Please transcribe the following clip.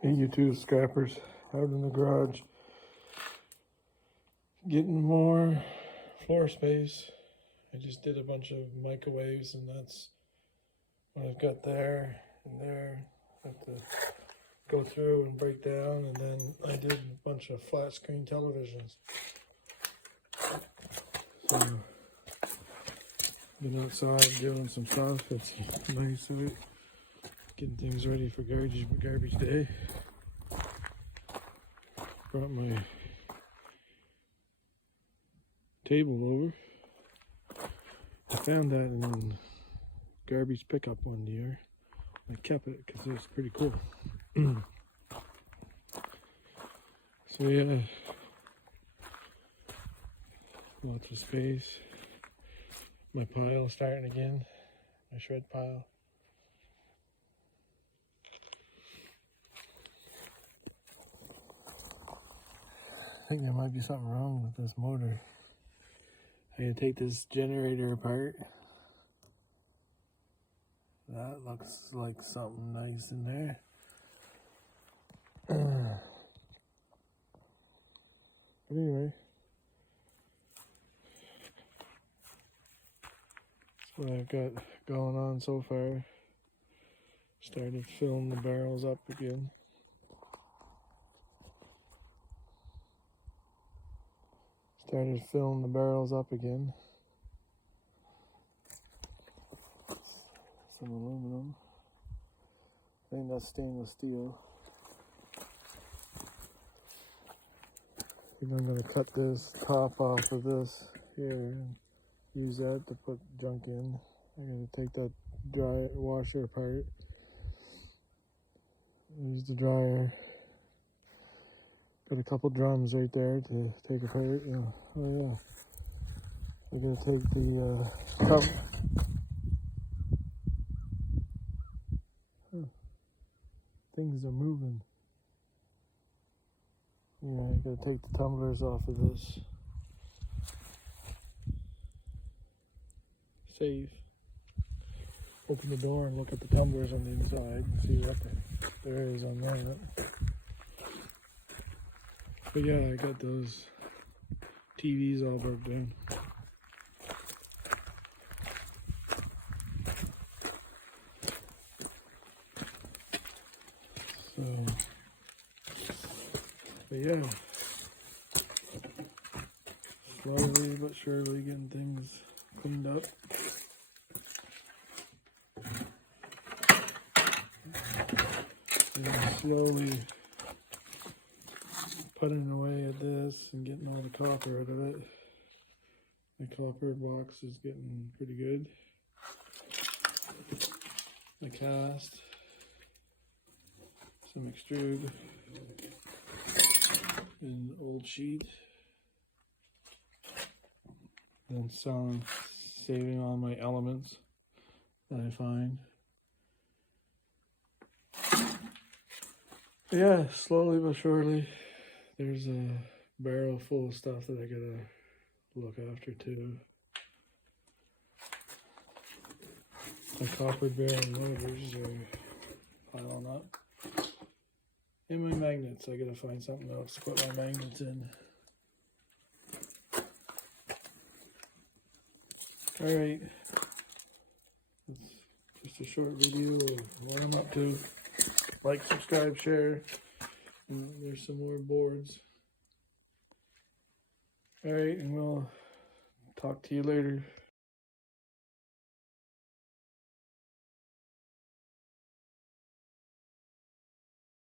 Hey, you two scrappers out in the garage, getting more floor space. I just did a bunch of microwaves, and that's what I've got there and there. I have to go through and break down, and then I did a bunch of flat screen televisions. So, been outside doing some stuff. It's nice out, getting things ready for garbage day. Brought my table over. I found that in garbage pickup one year. I kept it because it was pretty cool. So yeah, lots of space. My pile starting again, my shred pile. I think there might be something wrong with this motor. I gotta take this generator apart. That looks like something nice in there. But anyway, that's what I've got going on so far. Started filling the barrels up again. Some aluminum. I think that's stainless steel. I think I'm going to cut this top off of this here and use that to put junk in. I'm going to take that dry washer apart. There's the dryer. Got a couple drums right there to take apart. Yeah. Oh yeah. I'm going to take the top. Things are moving. Yeah, I gotta take the tumblers off of this. Safe. Open the door and look at the tumblers on the inside and see what there is on that. But yeah, I got those TVs all broke down. So, but yeah, slowly but surely getting things cleaned up. And slowly putting away at this and getting all the copper out of it. The copper box is getting pretty good. The cast, some extrude, an old sheet, then some saving all my elements that I find. Yeah, slowly but surely, there's a barrel full of stuff that I gotta look after too. My copper barrel motors are piling up. And my magnets, I gotta find something else to put my magnets in. Alright, it's just a short video of what I'm up to. Like, subscribe, share. And there's some more boards. Alright, and we'll talk to you later.